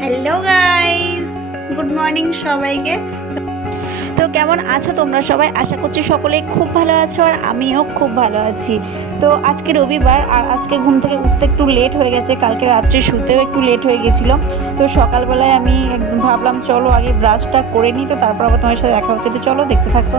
Hello guys good morning সবাইকে। তো কেমন আছো তোমরা সবাই? আশা করছি সকলেই খুব ভালো আছো আর আমিও খুব ভালো আছি। তো আজকে রবিবার আর আজকে ঘুম থেকে উঠতে একটু লেট হয়ে গেছে। কালকে রাত্রে শুতেও একটু লেট হয়ে গেছিল। তো সকালবেলায় আমি ভাবলাম, চলো আগে ব্রাশটা করে নিই, তো তারপর আবার তোমার সাথে দেখা হচ্ছে। তো চলো, দেখতে থাকো।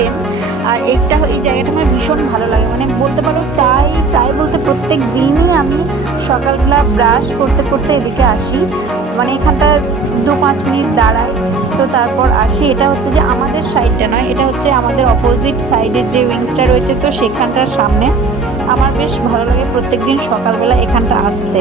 গার্ডেন আর এটা এই জায়গাটা আমার ভীষণ ভালো লাগে। মানে বলতে পারো প্রায় প্রায় বলতে প্রত্যেক দিনই আমি সকালবেলা ব্রাশ করতে করতে এদিকে আসি। মানে এখানটা দু পাঁচ মিনিট দাঁড়াই, তো তারপর আসি। এটা হচ্ছে যে আমাদের সাইডটা নয়, এটা হচ্ছে আমাদের অপোজিট সাইডের যে উইংসটা রয়েছে, তো সেখানটার সামনে। আমার বেশ ভালো লাগে প্রত্যেক দিন সকালবেলা এখানটা আসতে।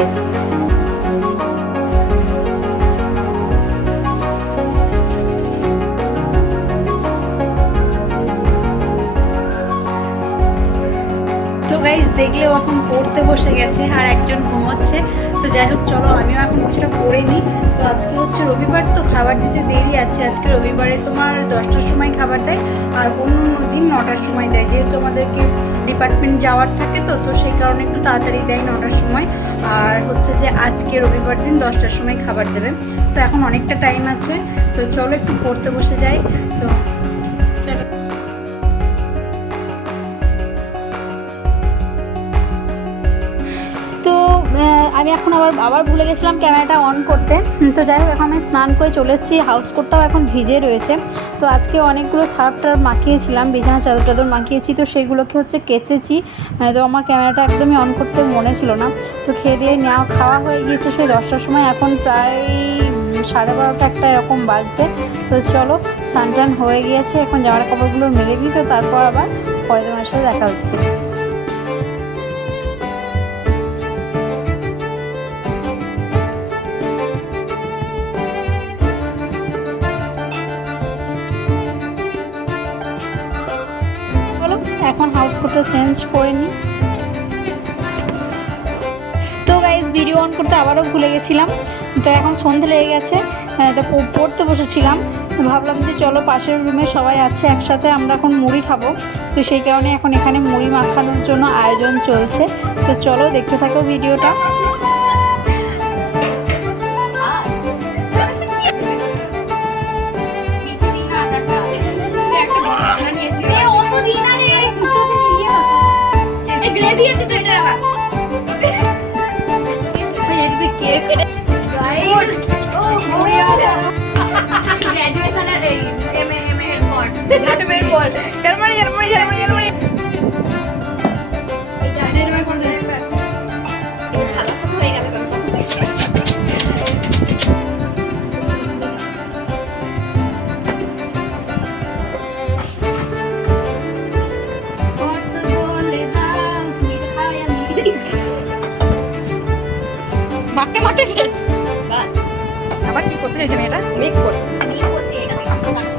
দেখলেও এখন পড়তে বসে গেছে আর একজন ঘুমোচ্ছে। তো যাই হোক, চলো, আমিও এখন কিছুটা পড়ে নিই। তো আজকে হচ্ছে রবিবার, তো খাবার দিতে দেরি আছে। আজকে রবিবারে তোমার দশটার সময় খাবার দেয় আর অন্য দিন নটার সময় দেয়। যেহেতু আমাদেরকে ডিপার্টমেন্ট যাওয়ার থাকে তো তো সেই কারণে একটু তাড়াতাড়ি দেয় নটার সময়। আর হচ্ছে যে আজকে রবিবার দিন দশটার সময় খাবার দেবে। তো এখন অনেকটা টাইম আছে। তো চলো, একটু পড়তে বসে যাই। তো আমি এখন আবার আবার ভুলে গেছিলাম ক্যামেরাটা অন করতে। তো যাই হোক, এখন আমি স্নান করে চলে এসেছি। হাউস কোটটাও এখন ভিজে রয়েছে। তো আজকে অনেকগুলো সার্ফ টার্ফ মাখিয়েছিলাম, বিছানা চাদর টাদর মাখিয়েছি। তো সেগুলোকে হচ্ছে কেচেছি। তো আমার ক্যামেরাটা একদমই অন করতে মনে ছিল না। তো খেয়ে দিয়ে নেওয়া, খাওয়া হয়ে গিয়েছে সেই দশটার সময়। এখন প্রায় সাড়ে বারোটা একটা এরকম বাজছে। তো চলো স্নান টান হয়ে গিয়েছে। এখন জামার কাপড়গুলো মেলে দিই। তো তারপর আবার পরে তোমার সাথে দেখা হচ্ছে। এখন চেঞ্জ করে নিই তো গাইজ ভিডিও অন করতে আবারও ভুলে গেছিলাম। তো এখন সন্ধে লেগে গেছে। তো পড়তে বসেছিলাম। ভাবলাম যে চলো পাশের রুমে সবাই আছে, একসাথে আমরা এখন মুড়ি খাব। তো সেই কারণে এখন এখানে মুড়ি মাখানোর জন্য আয়োজন চলছে। তো চলো দেখতে থাকো ভিডিওটা গ্রেভি আছে তো এটা আবার গ্র্যাজুয়েশনের এই এম এ এম এর পর জানবের পর জার্মানি জার্মানি জার্মানি জার্মানি মাখতে মাখতে শেষ আবার কি করতে এটা? মিক্স করছে। খা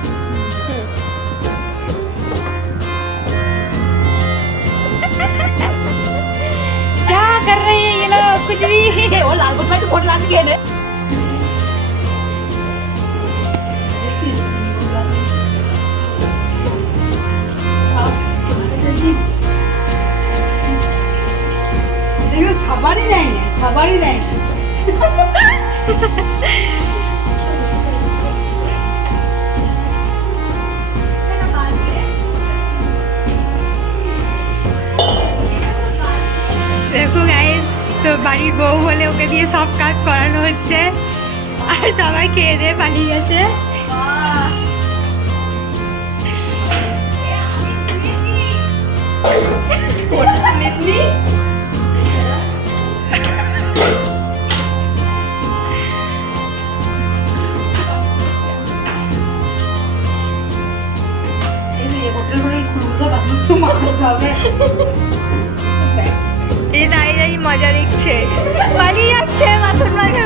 在这里，我懒，我快我懒给你。সবারই দেয়নি সবারই দেয়নি বাড়ির বউ বলে ওকে দিয়ে সব কাজ করানো হচ্ছে। আর সবাই খেয়ে দিয়ে পালিয়ে গেছে। দাঁড়িয়ে দাঁড়িয়ে মজা দেখছে পালিয়ে যাচ্ছে বাসন মাঝে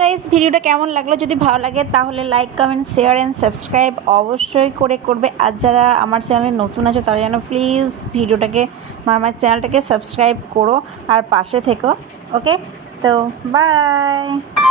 গাইস ভিডিওটা কেমন লাগল? যদি ভালো লাগে, তাহলে like comment share and subscribe অবশ্যই করে করবে। আর যারা আমার চ্যানেলে নতুন আছে, তারা যেন প্লিজ ভিডিওটাকে, আমার চ্যানেলটাকে সাবস্ক্রাইব করো আর পাশে থেকো ওকে তো বাই